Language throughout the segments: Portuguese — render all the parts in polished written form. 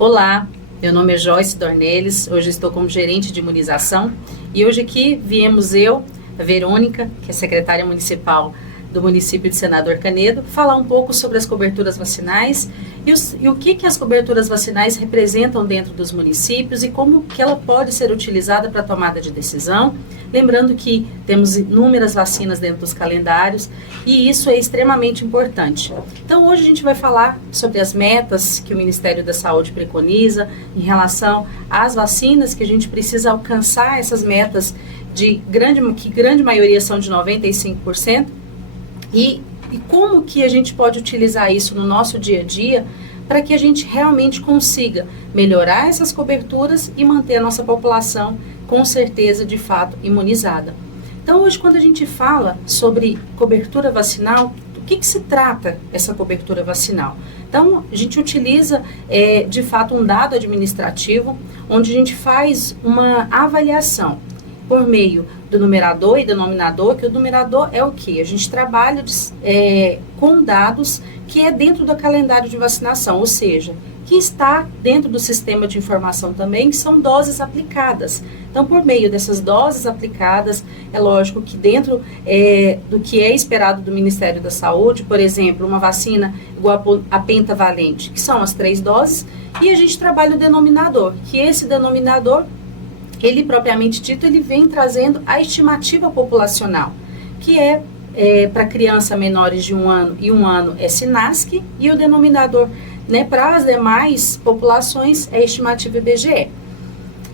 Olá, meu nome é Joyce Dornelles, hoje estou como gerente de imunização e hoje aqui viemos eu, a Verônica, que é secretária municipal do município de Senador Canedo, falar um pouco sobre as coberturas vacinais e o que as coberturas vacinais representam dentro dos municípios e como que ela pode ser utilizada para a tomada de decisão. Lembrando que temos inúmeras vacinas dentro dos calendários e isso é extremamente importante. Então hoje a gente vai falar sobre as metas que o Ministério da Saúde preconiza em relação às vacinas, que a gente precisa alcançar essas metas que grande maioria são de 95%, e como que a gente pode utilizar isso no nosso dia a dia para que a gente realmente consiga melhorar essas coberturas e manter a nossa população com certeza, de fato, imunizada. Então, hoje, quando a gente fala sobre cobertura vacinal, do que se trata essa cobertura vacinal? Então, a gente utiliza, de fato, um dado administrativo, onde a gente faz uma avaliação por meio do numerador e denominador, que o numerador é o quê? A gente trabalha com dados que é dentro do calendário de vacinação, ou seja, que está dentro do sistema de informação também, que são doses aplicadas. Então, por meio dessas doses aplicadas, é lógico que dentro do que é esperado do Ministério da Saúde, por exemplo, uma vacina igual a pentavalente, que são as 3 doses, e a gente trabalha o denominador, que esse denominador, ele propriamente dito, ele vem trazendo a estimativa populacional, que é para crianças menores de 1 ano e 1 ano é SINASC, e o denominador, para as demais populações é a estimativa IBGE.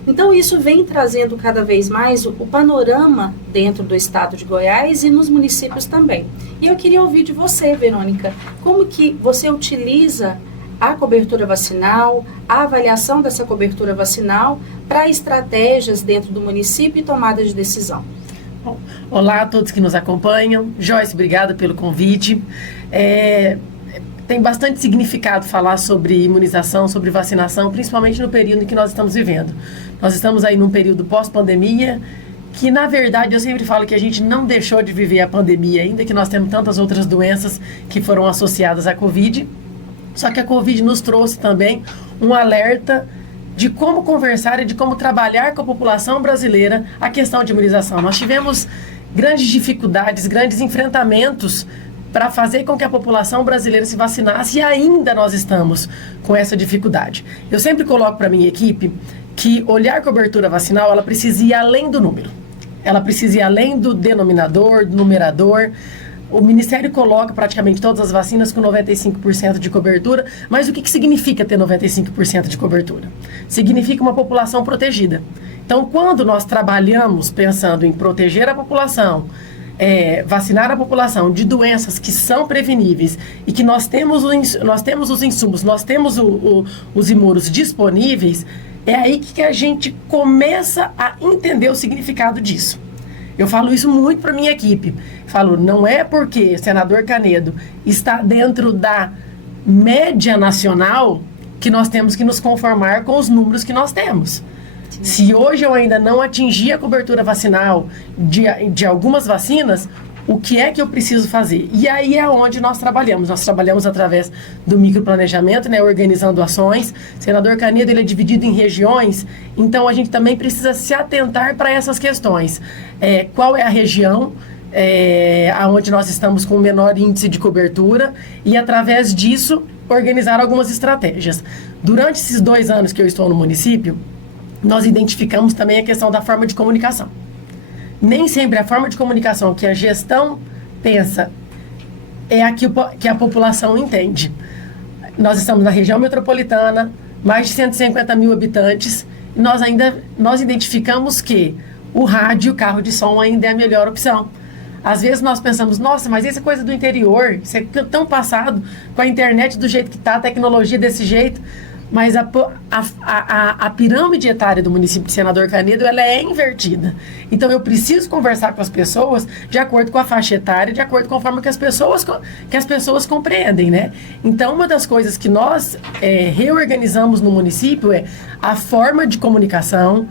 Então isso vem trazendo cada vez mais o panorama dentro do estado de Goiás e nos municípios também. E eu queria ouvir de você, Verônica, como que você utiliza a cobertura vacinal, a avaliação dessa cobertura vacinal para estratégias dentro do município e tomada de decisão. Bom, olá a todos que nos acompanham. Joyce, obrigada pelo convite. Tem bastante significado falar sobre imunização, sobre vacinação, principalmente no período em que nós estamos vivendo. Nós estamos aí num período pós-pandemia, que na verdade eu sempre falo que a gente não deixou de viver a pandemia, ainda que nós temos tantas outras doenças que foram associadas à Covid. Só que a Covid nos trouxe também um alerta de como conversar e de como trabalhar com a população brasileira a questão de imunização. Nós tivemos grandes dificuldades, grandes enfrentamentos para fazer com que a população brasileira se vacinasse e ainda nós estamos com essa dificuldade. Eu sempre coloco para a minha equipe que olhar a cobertura vacinal, ela precisa ir além do número. Ela precisa ir além do denominador, do numerador. O Ministério coloca praticamente todas as vacinas com 95% de cobertura, mas o que significa ter 95% de cobertura? Significa uma população protegida. Então, quando nós trabalhamos pensando em proteger a população, vacinar a população de doenças que são preveníveis e que nós temos os insumos, nós temos os imunos disponíveis, é aí que a gente começa a entender o significado disso. Eu falo isso muito para minha equipe. Falo, não é porque Senador Canedo está dentro da média nacional que nós temos que nos conformar com os números que nós temos. Sim. Se hoje eu ainda não atingir a cobertura vacinal de algumas vacinas, o que é que eu preciso fazer? E aí é onde nós trabalhamos. Nós trabalhamos através do microplanejamento, organizando ações. Senador Canedo, ele é dividido em regiões, então a gente também precisa se atentar para essas questões. Qual é a região onde nós estamos com o menor índice de cobertura e, através disso, organizar algumas estratégias. Durante esses 2 anos que eu estou no município, nós identificamos também a questão da forma de comunicação. Nem sempre a forma de comunicação que a gestão pensa é a que a população entende. Nós estamos na região metropolitana, mais de 150 mil habitantes, e nós identificamos que o rádio, o carro de som ainda é a melhor opção. Às vezes nós pensamos, nossa, mas isso é coisa do interior, isso é tão passado, com a internet do jeito que está, a tecnologia desse jeito. Mas a pirâmide etária do município de Senador Canedo, ela é invertida. Então eu preciso conversar com as pessoas de acordo com a faixa etária, de acordo com a forma que as pessoas compreendem, né? Então uma das coisas que nós reorganizamos no município é a forma de comunicação,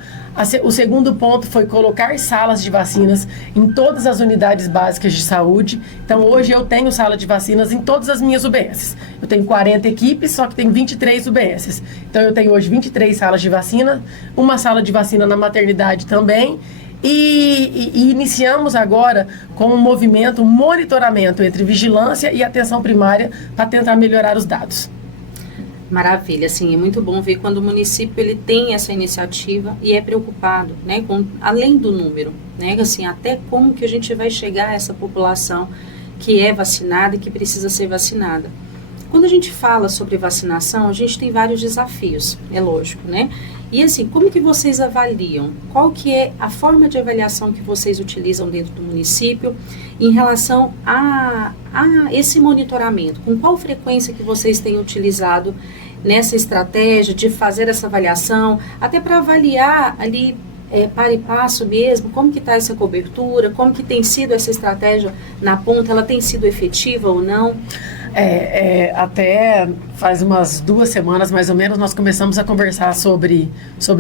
O segundo ponto foi colocar salas de vacinas em todas as unidades básicas de saúde. Então, hoje eu tenho sala de vacinas em todas as minhas UBSs. Eu tenho 40 equipes, só que tem 23 UBSs. Então, eu tenho hoje 23 salas de vacina, uma sala de vacina na maternidade também. E iniciamos agora com um movimento, um monitoramento entre vigilância e atenção primária para tentar melhorar os dados. Maravilha, assim, é muito bom ver quando o município ele tem essa iniciativa e é preocupado, né, com, além do número, né, assim, até como que a gente vai chegar a essa população que é vacinada e que precisa ser vacinada. Quando a gente fala sobre vacinação, a gente tem vários desafios, é lógico, né? E assim, como que vocês avaliam? Qual que é a forma de avaliação que vocês utilizam dentro do município em relação a esse monitoramento? Com qual frequência que vocês têm utilizado nessa estratégia de fazer essa avaliação, até para avaliar ali para e passo mesmo, como que está essa cobertura, como que tem sido essa estratégia na ponta, ela tem sido efetiva ou não? Até faz umas 2 semanas, mais ou menos, nós começamos a conversar sobre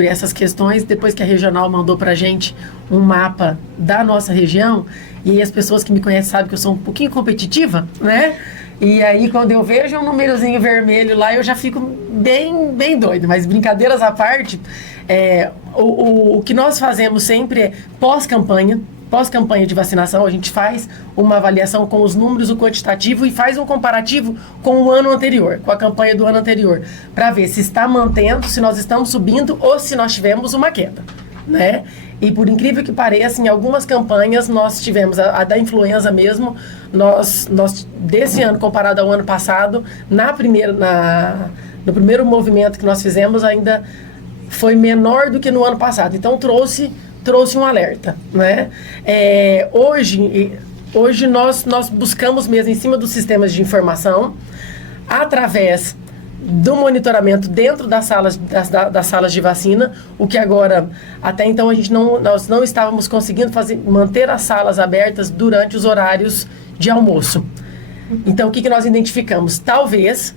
essas questões, depois que a regional mandou para a gente um mapa da nossa região, e aí as pessoas que me conhecem sabem que eu sou um pouquinho competitiva, né? E aí, quando eu vejo um númerozinho vermelho lá, eu já fico bem doido. Mas, brincadeiras à parte, o que nós fazemos sempre é pós-campanha de vacinação, a gente faz uma avaliação com os números, o quantitativo, e faz um comparativo com o ano anterior, com a campanha do ano anterior, para ver se está mantendo, se nós estamos subindo ou se nós tivemos uma queda, né? E por incrível que pareça, em algumas campanhas nós tivemos, a da influenza mesmo, nós desse ano comparado ao ano passado, no primeiro movimento que nós fizemos ainda foi menor do que no ano passado, então trouxe um alerta, né? Hoje nós buscamos mesmo em cima dos sistemas de informação, através do monitoramento dentro das salas de vacina, o que agora, até então, nós não estávamos conseguindo manter as salas abertas durante os horários de almoço. Então, o que nós identificamos? Talvez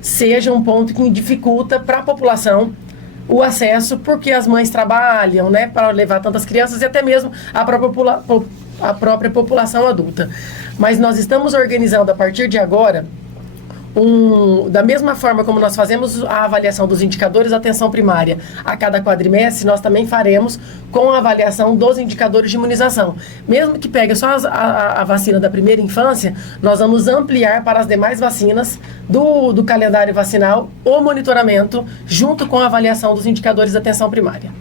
seja um ponto que dificulta para a população o acesso, porque as mães trabalham, né, para levar tantas crianças e até mesmo a própria população adulta. Mas nós estamos organizando a partir de agora, da mesma forma como nós fazemos a avaliação dos indicadores da atenção primária a cada quadrimestre, nós também faremos com a avaliação dos indicadores de imunização. Mesmo que pegue só a vacina da primeira infância, nós vamos ampliar para as demais vacinas do calendário vacinal o monitoramento junto com a avaliação dos indicadores da atenção primária.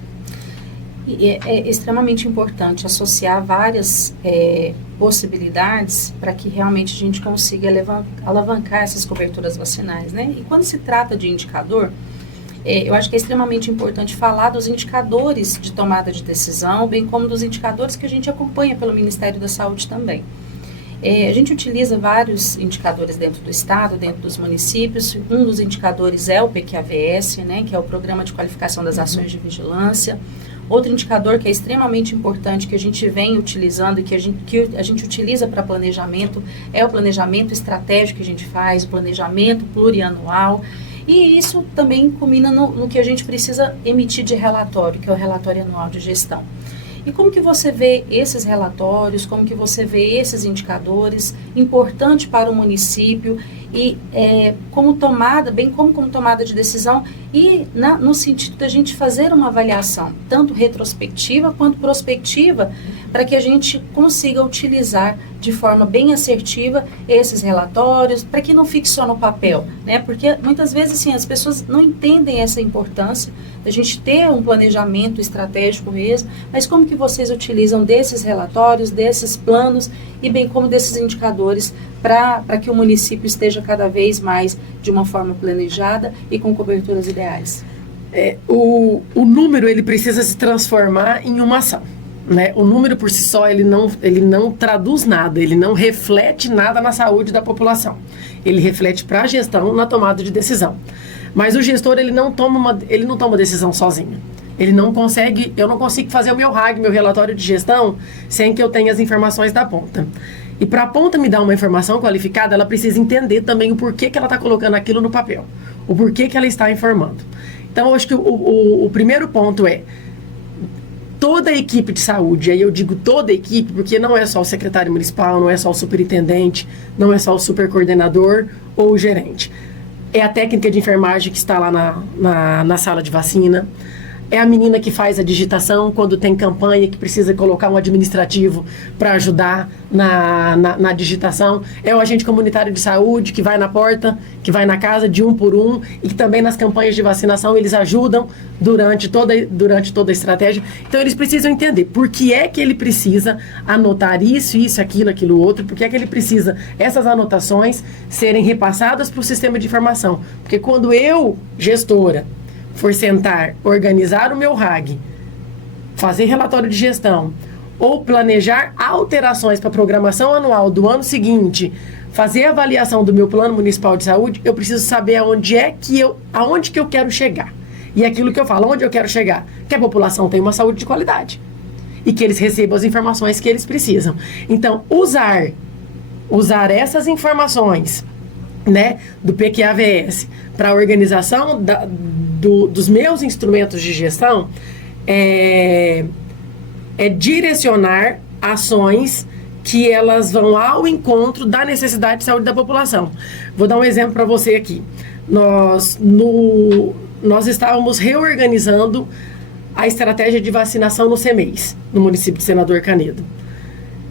E é extremamente importante associar várias possibilidades para que realmente a gente consiga alavancar essas coberturas vacinais, né? E quando se trata de indicador, eu acho que é extremamente importante falar dos indicadores de tomada de decisão, bem como dos indicadores que a gente acompanha pelo Ministério da Saúde também. A gente utiliza vários indicadores dentro do estado, dentro dos municípios. Um dos indicadores é o PQAVS, né, que é o Programa de Qualificação das Ações de Vigilância. Outro indicador que é extremamente importante, que a gente vem utilizando e que a gente utiliza para planejamento, é o planejamento estratégico que a gente faz, o planejamento plurianual. E isso também culmina no que a gente precisa emitir de relatório, que é o relatório anual de gestão. E como que você vê esses relatórios, como que você vê esses indicadores importantes para o município e como tomada de decisão e no sentido da gente fazer uma avaliação, tanto retrospectiva quanto prospectiva, para que a gente consiga utilizar de forma bem assertiva esses relatórios, para que não fique só no papel, né? Porque muitas vezes assim, as pessoas não entendem essa importância da gente ter um planejamento estratégico mesmo, mas como que vocês utilizam desses relatórios, desses planos e bem como desses indicadores para que o município esteja cada vez mais de uma forma planejada e com coberturas ideais? O número ele precisa se transformar em uma ação, né? O número por si só ele não traduz nada, ele não reflete nada na saúde da população. Ele reflete para a gestão na tomada de decisão. Mas o gestor ele não toma decisão sozinho. Eu não consigo fazer o meu RAG, meu relatório de gestão, sem que eu tenha as informações da ponta. E para a ponta me dar uma informação qualificada, ela precisa entender também o porquê que ela está colocando aquilo no papel, o porquê que ela está informando. Então, eu acho que o primeiro ponto é toda a equipe de saúde, aí eu digo toda a equipe, porque não é só o secretário municipal, não é só o superintendente, não é só o supercoordenador ou o gerente. É a técnica de enfermagem que está lá na sala de vacina. É a menina que faz a digitação quando tem campanha que precisa colocar um administrativo para ajudar na digitação. É o agente comunitário de saúde que vai na porta, que vai na casa de um por um e que também nas campanhas de vacinação eles ajudam durante toda a estratégia. Então eles precisam entender por que é que ele precisa anotar isso, aquilo, outro, por que é que ele precisa essas anotações serem repassadas para o sistema de informação. Porque quando eu, gestora, for sentar, organizar o meu RAG, fazer relatório de gestão, ou planejar alterações para a programação anual do ano seguinte, fazer a avaliação do meu plano municipal de saúde, eu preciso saber aonde que eu quero chegar. E aquilo que eu falo, onde eu quero chegar? Que a população tenha uma saúde de qualidade. E que eles recebam as informações que eles precisam. Então, usar essas informações, né, do PQAVS para a organização dos meus instrumentos de gestão é direcionar ações que elas vão ao encontro da necessidade de saúde da população. Vou dar um exemplo para você aqui. Nós estávamos reorganizando a estratégia de vacinação no CEMEIS, no município de Senador Canedo.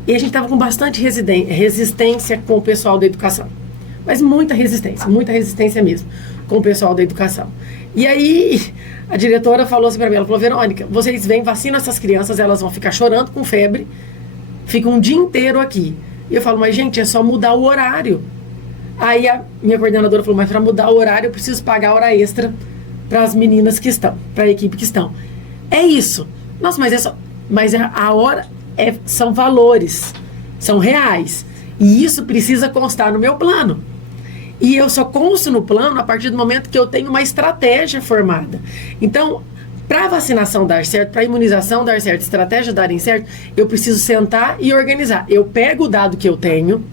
E a gente estava com bastante resistência com o pessoal da educação. Mas muita resistência mesmo, com o pessoal da educação. E aí, a diretora falou assim para mim, ela falou, Verônica, vocês vêm, vacinam essas crianças, elas vão ficar chorando com febre, ficam um dia inteiro aqui. E eu falo, mas gente, é só mudar o horário. Aí a minha coordenadora falou, mas para mudar o horário eu preciso pagar hora extra para as meninas que estão, para a equipe que estão. É isso. Nossa, mas a hora são valores, são reais. E isso precisa constar no meu plano. E eu só consto no plano a partir do momento que eu tenho uma estratégia formada. Então, para a vacinação dar certo, para a imunização dar certo, estratégia darem certo, eu preciso sentar e organizar. Eu pego o dado que eu tenho,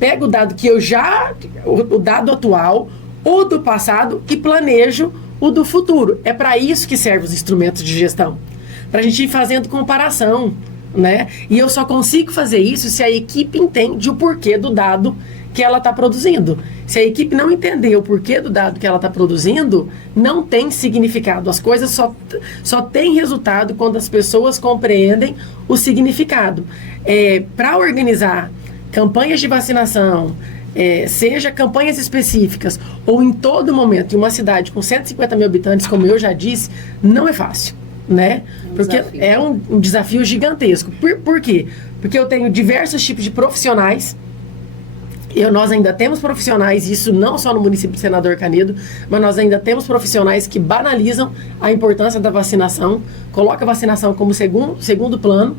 pego o dado que o dado atual, ou do passado, e planejo o do futuro. É para isso que servem os instrumentos de gestão. Para a gente ir fazendo comparação, né? E eu só consigo fazer isso se a equipe entende o porquê do dado que ela está produzindo. Se a equipe não entender o porquê do dado que ela está produzindo, não tem significado. As coisas só têm resultado quando as pessoas compreendem o significado. Para organizar campanhas de vacinação, seja campanhas específicas ou em todo momento, em uma cidade com 150 mil habitantes, como eu já disse, não é fácil, né? Porque é um desafio gigantesco. Por quê? Porque eu tenho diversos tipos de profissionais. Nós ainda temos profissionais, isso não só no município de Senador Canedo, mas nós ainda temos profissionais que banalizam a importância da vacinação, colocam a vacinação como segundo plano.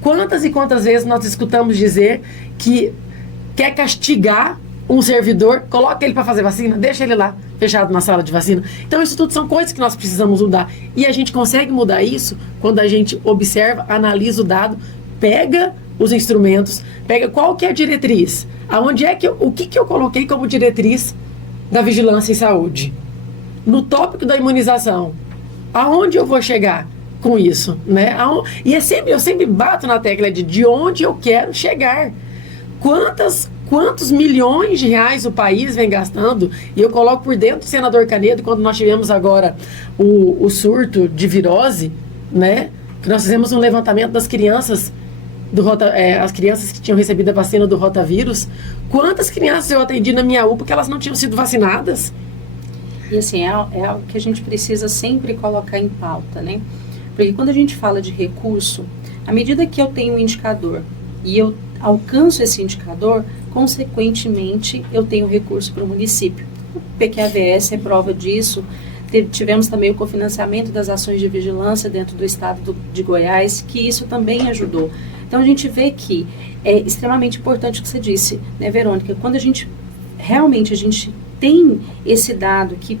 Quantas e quantas vezes nós escutamos dizer que quer castigar um servidor, coloca ele para fazer vacina, deixa ele lá, fechado na sala de vacina. Então isso tudo são coisas que nós precisamos mudar. E a gente consegue mudar isso quando a gente observa, analisa o dado, pega os instrumentos, pega qual que é a diretriz, o que eu coloquei como diretriz da vigilância em saúde, no tópico da imunização, aonde eu vou chegar com isso, né? E eu sempre bato na tecla de onde eu quero chegar, quantos milhões de reais o país vem gastando, e eu coloco por dentro do Senador Canedo, quando nós tivemos agora o surto de virose, né? Que nós fizemos um levantamento das crianças as crianças que tinham recebido a vacina do rotavírus. Quantas crianças eu atendi na minha UPA porque elas não tinham sido vacinadas? E assim, é algo que a gente precisa sempre colocar em pauta, né? Porque quando a gente fala de recurso, à medida que eu tenho um indicador e eu alcanço esse indicador, consequentemente eu tenho recurso para o município. O PQAVS é prova disso. Tivemos também o cofinanciamento das ações de vigilância dentro do estado de Goiás, que isso também ajudou. Então a gente vê que é extremamente importante o que você disse, né, Verônica? Quando a gente realmente tem esse dado que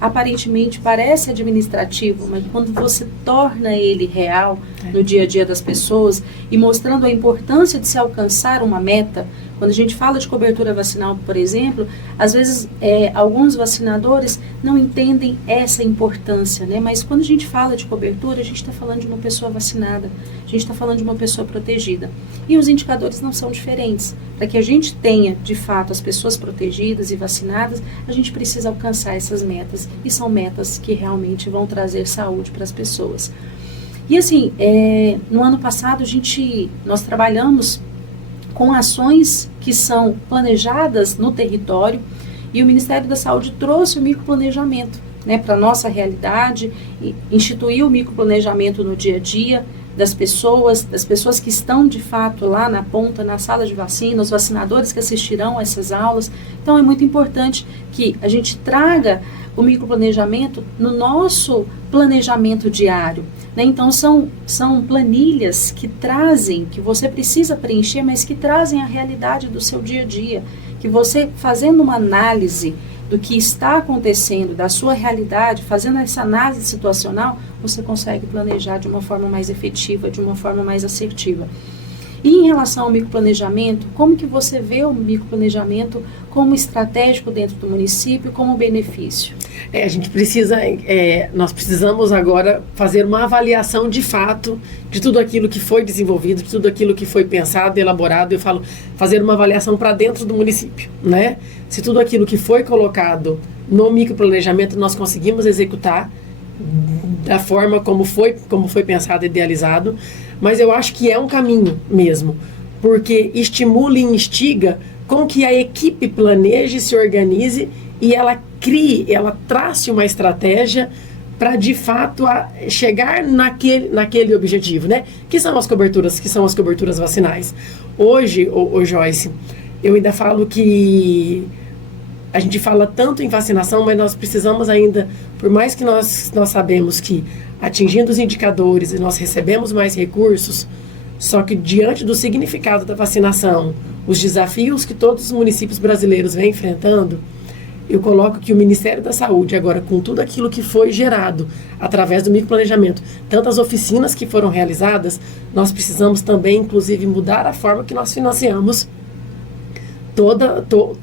aparentemente parece administrativo, mas quando você torna ele real no dia a dia das pessoas e mostrando a importância de se alcançar uma meta. Quando a gente fala de cobertura vacinal, por exemplo, às vezes alguns vacinadores não entendem essa importância, né? Mas quando a gente fala de cobertura, a gente está falando de uma pessoa vacinada, a gente está falando de uma pessoa protegida. E os indicadores não são diferentes. Para que a gente tenha, de fato, as pessoas protegidas e vacinadas, a gente precisa alcançar essas metas. E são metas que realmente vão trazer saúde para as pessoas. E assim, no ano passado, nós trabalhamos com ações que são planejadas no território, e o Ministério da Saúde trouxe o microplanejamento, né, para a nossa realidade, e instituiu o microplanejamento no dia a dia das pessoas que estão de fato lá na ponta, na sala de vacina, os vacinadores que assistirão a essas aulas. Então é muito importante que a gente traga o microplanejamento no nosso planejamento diário. Então, são planilhas que trazem, que você precisa preencher, mas que trazem a realidade do seu dia a dia. Que você, fazendo uma análise do que está acontecendo, da sua realidade, fazendo essa análise situacional, você consegue planejar de uma forma mais efetiva, de uma forma mais assertiva. E em relação ao microplanejamento, como que você vê o microplanejamento como estratégico dentro do município, como benefício? Nós precisamos agora fazer uma avaliação de fato de tudo aquilo que foi desenvolvido, de tudo aquilo que foi pensado, elaborado. Eu falo, fazer uma avaliação para dentro do município, né? Se tudo aquilo que foi colocado no microplanejamento nós conseguimos executar da forma como foi pensado e idealizado, mas eu acho que é um caminho mesmo, porque estimula e instiga com que a equipe planeje, se organize e ela trace uma estratégia para de fato chegar naquele objetivo, né? Que são as coberturas vacinais. Hoje, Joyce, eu ainda falo que a gente fala tanto em vacinação, mas nós precisamos ainda, por mais que nós sabemos que atingindo os indicadores e nós recebemos mais recursos, só que diante do significado da vacinação, os desafios que todos os municípios brasileiros vêm enfrentando, eu coloco que o Ministério da Saúde, agora com tudo aquilo que foi gerado através do microplanejamento, tantas oficinas que foram realizadas, nós precisamos também, inclusive, mudar a forma que nós financiamos tudo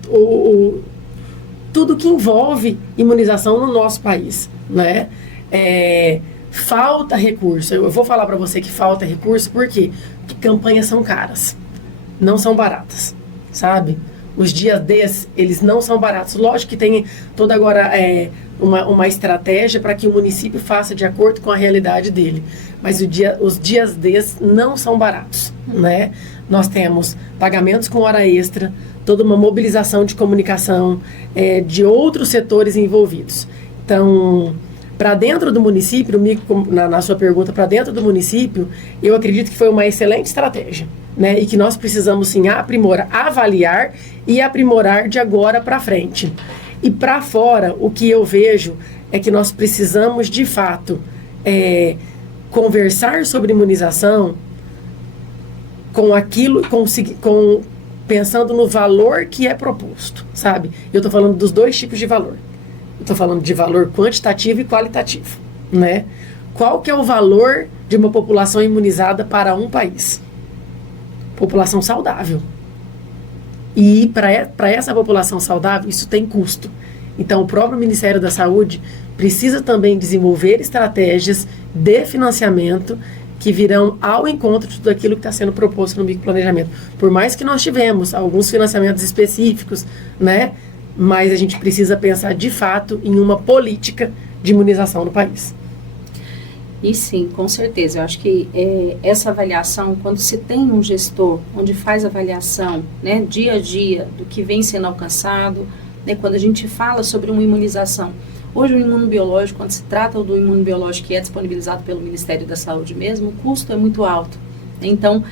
que envolve imunização no nosso país, né? Falta recurso. Eu vou falar para você que falta recurso, por quê? Porque campanhas são caras, não são baratas, sabe? Os dias D, eles não são baratos. Lógico que tem toda agora uma estratégia para que o município faça de acordo com a realidade dele. Mas os dias D não são baratos, né? Nós temos pagamentos com hora extra, toda uma mobilização de comunicação de outros setores envolvidos. Então, para dentro do município, na sua pergunta, para dentro do município, eu acredito que foi uma excelente estratégia, né? E que nós precisamos sim avaliar e aprimorar de agora para frente. E para fora, o que eu vejo é que nós precisamos de fato conversar sobre imunização pensando no valor que é proposto, sabe? Eu estou falando dos dois tipos de valor. Eu estou falando de valor quantitativo e qualitativo, né? Qual que é o valor de uma população imunizada para um país? População saudável. E para essa população saudável, isso tem custo. Então, o próprio Ministério da Saúde precisa também desenvolver estratégias de financiamento que virão ao encontro de tudo aquilo que está sendo proposto no microplanejamento. Por mais que nós tivemos alguns financiamentos específicos, né? Mas a gente precisa pensar de fato em uma política de imunização no país. E sim, com certeza. Eu acho que essa avaliação, quando se tem um gestor onde faz avaliação, né, dia a dia do que vem sendo alcançado, né, quando a gente fala sobre uma imunização. Hoje o imunobiológico, quando se trata do imunobiológico que é disponibilizado pelo Ministério da Saúde mesmo, o custo é muito alto. Então,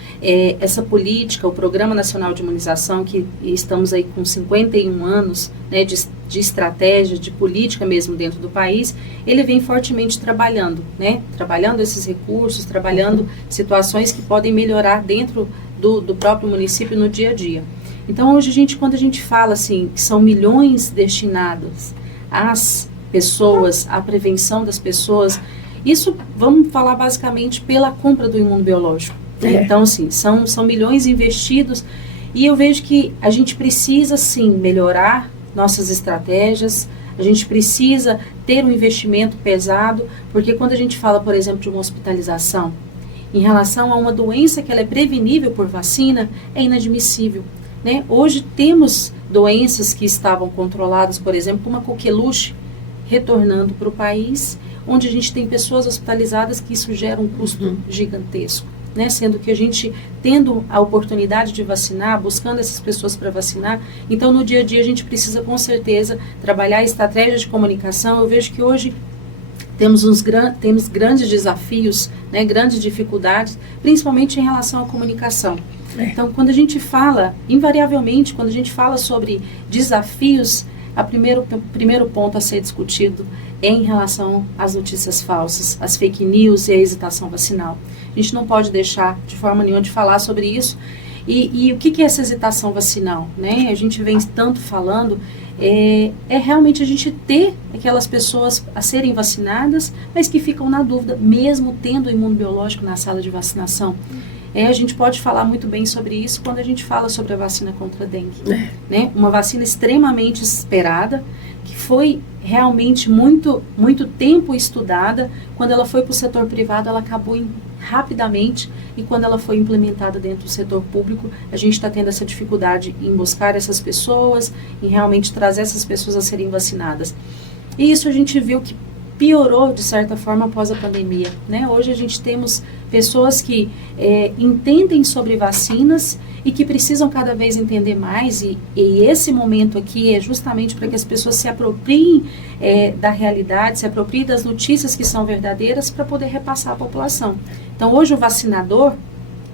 essa política, o Programa Nacional de Imunização, que estamos aí com 51 anos, né, de estratégia, de política mesmo dentro do país, ele vem fortemente trabalhando, né, trabalhando esses recursos, trabalhando situações que podem melhorar dentro do próprio município no dia a dia. Então, hoje, quando a gente fala assim, que são milhões destinados às pessoas, a prevenção das pessoas, isso vamos falar basicamente pela compra do imunobiológico. Então, assim, são milhões investidos e eu vejo que a gente precisa, sim, melhorar nossas estratégias, a gente precisa ter um investimento pesado, porque quando a gente fala, por exemplo, de uma hospitalização, em relação a uma doença que ela é prevenível por vacina, é inadmissível, né? Hoje temos doenças que estavam controladas, por exemplo, como a coqueluche, retornando para o país, onde a gente tem pessoas hospitalizadas que isso gera um custo gigantesco, né? Sendo que a gente, tendo a oportunidade de vacinar, buscando essas pessoas para vacinar, então no dia a dia a gente precisa com certeza trabalhar estratégias de comunicação. Eu vejo que hoje temos grandes desafios, né, grandes dificuldades, principalmente em relação à comunicação. Então, quando a gente fala, invariavelmente, quando a gente fala sobre desafios, o primeiro ponto a ser discutido é em relação às notícias falsas, às fake news e à hesitação vacinal. A gente não pode deixar de forma nenhuma de falar sobre isso. E o que é essa hesitação vacinal, né? A gente vem tanto falando, é realmente a gente ter aquelas pessoas a serem vacinadas, mas que ficam na dúvida, mesmo tendo o imunobiológico na sala de vacinação. A gente pode falar muito bem sobre isso quando a gente fala sobre a vacina contra a dengue. Né? Uma vacina extremamente esperada, que foi realmente muito, muito tempo estudada. Quando ela foi para o setor privado, ela acabou rapidamente, e quando ela foi implementada dentro do setor público, a gente está tendo essa dificuldade em buscar essas pessoas, em realmente trazer essas pessoas a serem vacinadas. E isso a gente viu que piorou, de certa forma, após a pandemia, né? Hoje a gente temos pessoas que entendem sobre vacinas e que precisam cada vez entender mais, e esse momento aqui é justamente para que as pessoas se apropriem da realidade, se apropriem das notícias que são verdadeiras para poder repassar à população. Então, hoje o vacinador,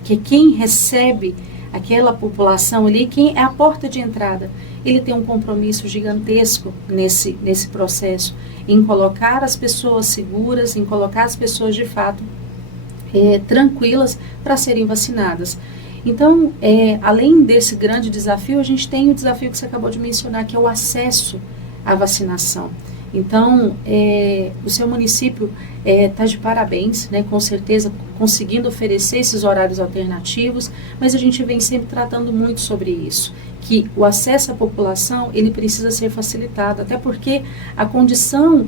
que é quem recebe aquela população ali, quem é a porta de entrada, ele tem um compromisso gigantesco nesse processo, em colocar as pessoas seguras, em colocar as pessoas de fato tranquilas para serem vacinadas. Então, além desse grande desafio, a gente tem o desafio que você acabou de mencionar, que é o acesso à vacinação. Então, o seu município está de parabéns, né, com certeza, conseguindo oferecer esses horários alternativos, mas a gente vem sempre tratando muito sobre isso, que o acesso à população, ele precisa ser facilitado, até porque a condição,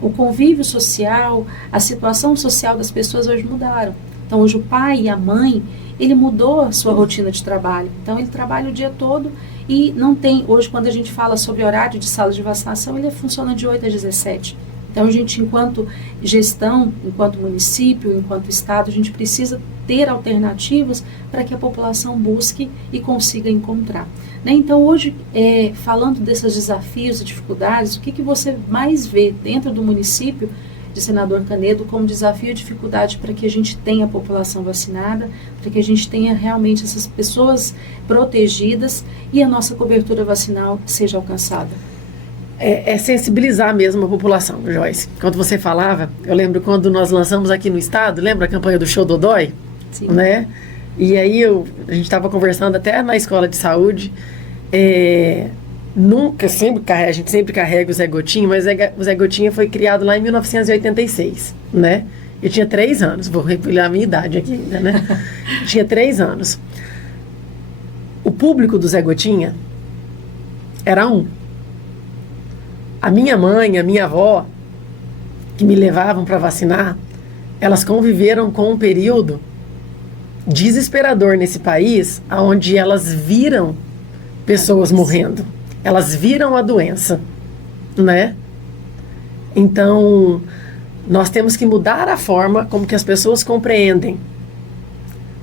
o convívio social, a situação social das pessoas hoje mudaram. Então, hoje o pai e a mãe, ele mudou a sua rotina de trabalho. Então, ele trabalha o dia todo e não tem... Hoje, quando a gente fala sobre horário de sala de vacinação, ele funciona de 8 às 17. Então, a gente, enquanto gestão, enquanto município, enquanto estado, a gente precisa ter alternativas para que a população busque e consiga encontrar. Né? Então, hoje, falando desses desafios e dificuldades, o que você mais vê dentro do município de Senador Canedo como desafio e dificuldade para que a gente tenha a população vacinada, para que a gente tenha realmente essas pessoas protegidas e a nossa cobertura vacinal seja alcançada? É sensibilizar mesmo a população, Joyce. Quando você falava, eu lembro quando nós lançamos aqui no estado, lembra a campanha do Show Dodói? Sim. Né? E aí a gente estava conversando até na escola de saúde, a gente sempre carrega o Zé Gotinha, mas o Zé Gotinha foi criado lá em 1986, né? Eu tinha 3 anos, vou revelar a minha idade aqui ainda, né? Tinha 3 anos. O público do Zé Gotinha era um. A minha mãe, a minha avó, que me levavam para vacinar, elas conviveram com um período desesperador nesse país, onde elas viram pessoas morrendo. Elas viram a doença, né? Então, nós temos que mudar a forma como que as pessoas compreendem.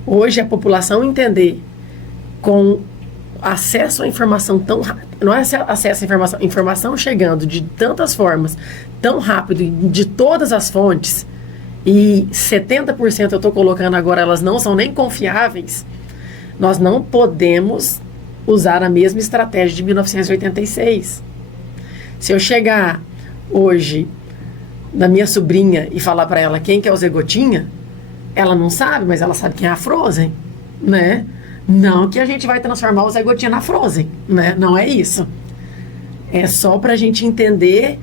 Hoje, a população entender com acesso à informação tão rápido, não é acesso à informação chegando de tantas formas, tão rápido, de todas as fontes, e 70% eu estou colocando agora, elas não são nem confiáveis, nós não podemos usar a mesma estratégia de 1986. Se eu chegar hoje na minha sobrinha e falar para ela quem que é o Zé Gotinha, ela não sabe, mas ela sabe quem é a Frozen, né? Não que a gente vai transformar o Zé Gotinha na Frozen, né? Não é isso. É só para a gente entender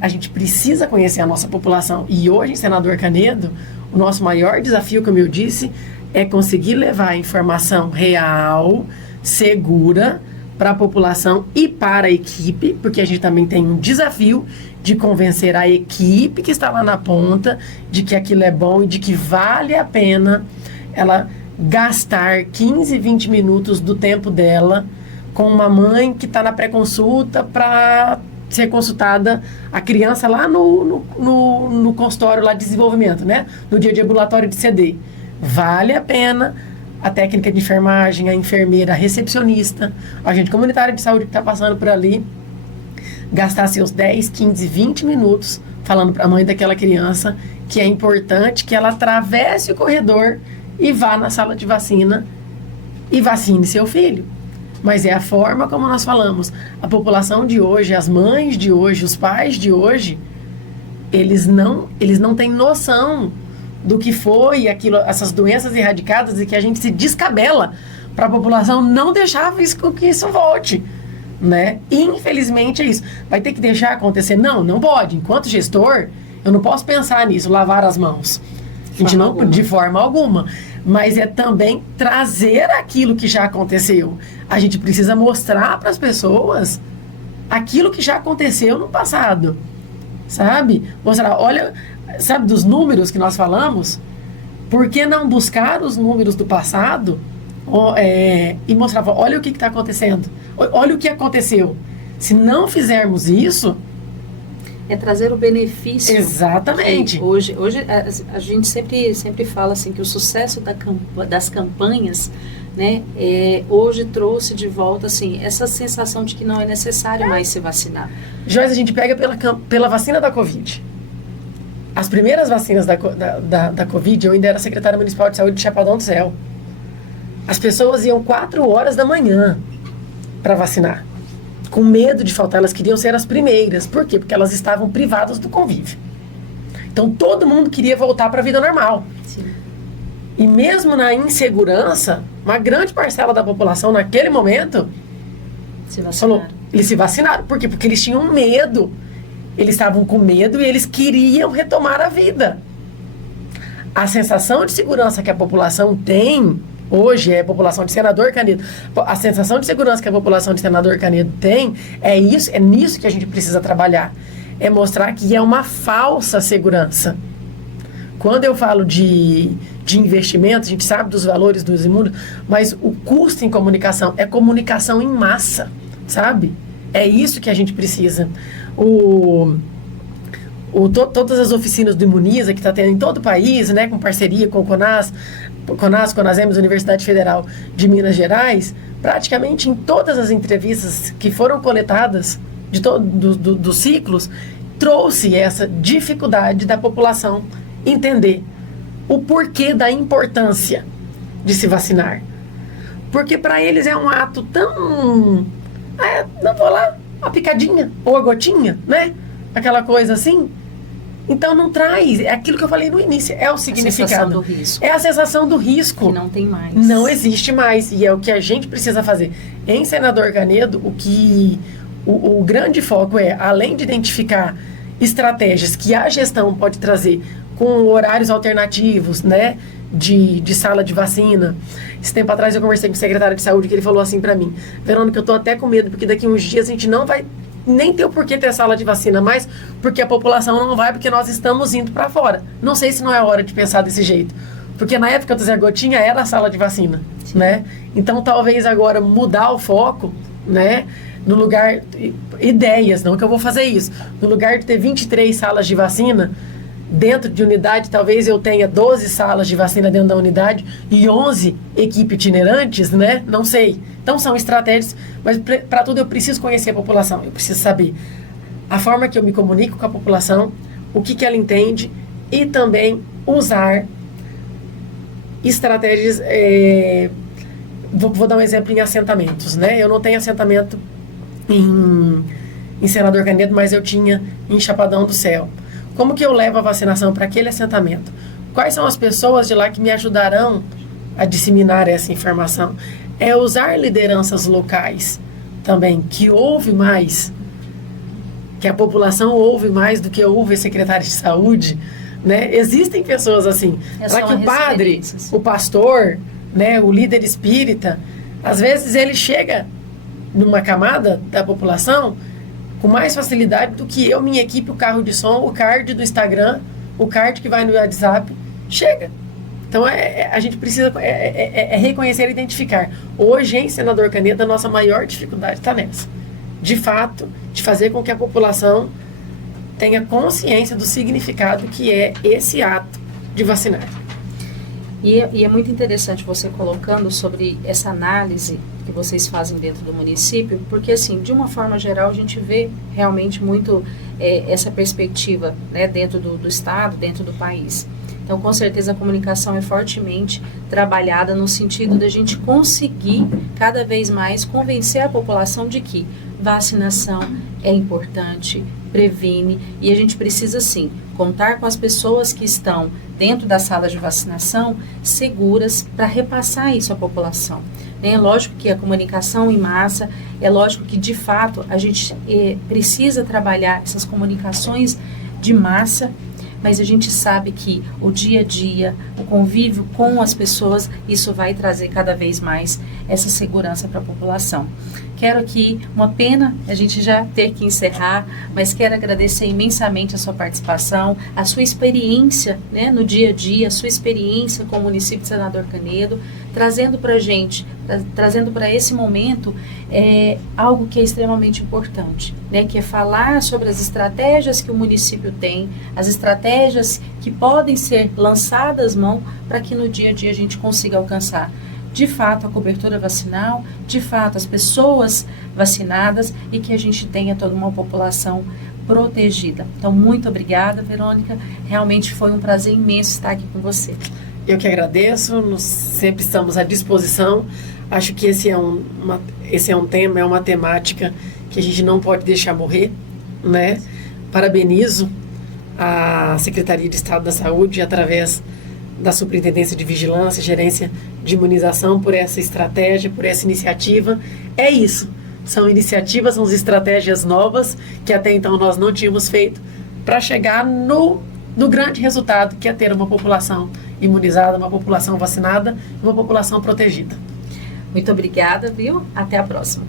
a gente precisa conhecer a nossa população. E hoje, em Senador Canedo, o nosso maior desafio, como eu disse, é conseguir levar a informação real, segura, para a população e para a equipe, porque a gente também tem um desafio de convencer a equipe que está lá na ponta de que aquilo é bom e de que vale a pena ela gastar 15, 20 minutos do tempo dela com uma mãe que está na pré-consulta para ser consultada a criança lá no consultório lá de desenvolvimento, né? No dia de ambulatório de CD. Vale a pena a técnica de enfermagem, a enfermeira, a recepcionista, a agente comunitário de saúde que está passando por ali, gastar seus 10, 15, 20 minutos falando para a mãe daquela criança que é importante que ela atravesse o corredor e vá na sala de vacina e vacine seu filho. Mas é a forma como nós falamos. A população de hoje, as mães de hoje, os pais de hoje, eles não têm noção do que foi aquilo, essas doenças erradicadas e que a gente se descabela para a população não deixar que isso volte, né? Infelizmente é isso. Vai ter que deixar acontecer? Não pode. Enquanto gestor, eu não posso pensar nisso, lavar as mãos. De forma alguma. Mas é também trazer aquilo que já aconteceu. A gente precisa mostrar para as pessoas aquilo que já aconteceu no passado. Sabe? Mostrar, olha, sabe dos números que nós falamos? Por que não buscar os números do passado e mostrar, olha o que está acontecendo. Olha o que aconteceu. Se não fizermos isso... É trazer o benefício. Exatamente. Hoje a gente sempre fala assim que o sucesso das campanhas, né, hoje trouxe de volta assim, essa sensação de que não é necessário mais se vacinar. Joyce, a gente pega pela vacina da Covid. As primeiras vacinas da Covid, eu ainda era secretária municipal de saúde de Chapadão do Céu. As pessoas iam 4 horas da manhã para vacinar. Com medo de faltar, elas queriam ser as primeiras. Por quê? Porque elas estavam privadas do convívio. Então, todo mundo queria voltar para a vida normal. Sim. E mesmo na insegurança, uma grande parcela da população, naquele momento, eles se vacinaram. Por quê? Porque eles tinham medo. Eles estavam com medo e eles queriam retomar a vida. A sensação de segurança que a população tem... Hoje é a população de Senador Canedo. A sensação de segurança que a população de Senador Canedo tem é nisso que a gente precisa trabalhar. É mostrar que é uma falsa segurança. Quando eu falo de investimento, a gente sabe dos valores dos imundos, mas o custo em comunicação é comunicação em massa, sabe? É isso que a gente precisa. Todas as oficinas do Imuniza, que está tendo em todo o país, né, com parceria com o CONASEMS, Universidade Federal de Minas Gerais, praticamente em todas as entrevistas que foram coletadas dos ciclos, trouxe essa dificuldade da população entender o porquê da importância de se vacinar. Porque para eles é um ato tão... não vou lá, a picadinha ou a gotinha, né? Aquela coisa assim. Então não traz, é aquilo que eu falei no início, é o significado. A sensação do risco. É a sensação do risco. Que não tem mais. Não existe mais, e é o que a gente precisa fazer. Em Senador Canedo, o grande foco é, além de identificar estratégias que a gestão pode trazer com horários alternativos, né, de sala de vacina. Esse tempo atrás eu conversei com o secretário de saúde, que ele falou assim pra mim: Verônica, eu tô até com medo, porque daqui uns dias a gente não vai nem ter o porquê ter sala de vacina mais, porque a população não vai, porque nós estamos indo para fora. Não sei se não é hora de pensar desse jeito. Porque na época do Zé Gotinha era a sala de vacina, né? Então talvez agora mudar o foco, né? No lugar, ideias, não que eu vou fazer isso. No lugar de ter 23 salas de vacina dentro de unidade, talvez eu tenha 12 salas de vacina dentro da unidade e 11 equipes itinerantes, né? Não sei. Então são estratégias, mas para tudo eu preciso conhecer a população, eu preciso saber a forma que eu me comunico com a população, o que ela entende e também usar estratégias. Vou dar um exemplo em assentamentos, né? Eu não tenho assentamento em Senador Canedo, mas eu tinha em Chapadão do Céu. Como que eu levo a vacinação para aquele assentamento? Quais são as pessoas de lá que me ajudarão a disseminar essa informação? É usar lideranças locais também, que ouve mais que a população ouve mais do que ouve a secretária de saúde, né? Existem pessoas assim. Para que o padre, o pastor, né, o líder espírita, às vezes ele chega numa camada da população com mais facilidade do que eu, minha equipe, o carro de som, o card do Instagram, o card que vai no WhatsApp, chega. Então, a gente precisa reconhecer e identificar. Hoje, em Senador Canedo, a nossa maior dificuldade está nessa. De fato, de fazer com que a população tenha consciência do significado que é esse ato de vacinar. E é muito interessante você colocando sobre essa análise que vocês fazem dentro do município, porque, assim, de uma forma geral, a gente vê realmente muito essa perspectiva, né, dentro do Estado, dentro do país. Então, com certeza, a comunicação é fortemente trabalhada no sentido da gente conseguir cada vez mais convencer a população de que vacinação é importante, previne, e a gente precisa, sim, contar com as pessoas que estão dentro das salas de vacinação seguras para repassar isso à população. É lógico que a comunicação em massa, é lógico que, de fato, a gente precisa trabalhar essas comunicações de massa, mas a gente sabe que o dia a dia, o convívio com as pessoas, isso vai trazer cada vez mais essa segurança para a população. Quero aqui, uma pena a gente já ter que encerrar, mas quero agradecer imensamente a sua participação, a sua experiência, né, no dia a dia, a sua experiência com o município de Senador Canedo, trazendo para a gente, trazendo para esse momento algo que é extremamente importante, né, que é falar sobre as estratégias que o município tem, as estratégias que podem ser lançadas mão para que no dia a dia a gente consiga alcançar de fato a cobertura vacinal, de fato as pessoas vacinadas e que a gente tenha toda uma população protegida. Então, muito obrigada, Verônica. Realmente foi um prazer imenso estar aqui com você. Eu que agradeço, sempre estamos à disposição. Acho que esse é um tema, é uma temática que a gente não pode deixar morrer, né? Parabenizo a Secretaria de Estado da Saúde, através da Superintendência de Vigilância, Gerência de Imunização, por essa estratégia, por essa iniciativa. É isso, são iniciativas, são estratégias novas que até então nós não tínhamos feito para chegar no grande resultado, que é ter uma população imunizada, uma população vacinada, uma população protegida. Muito obrigada, viu? Até a próxima.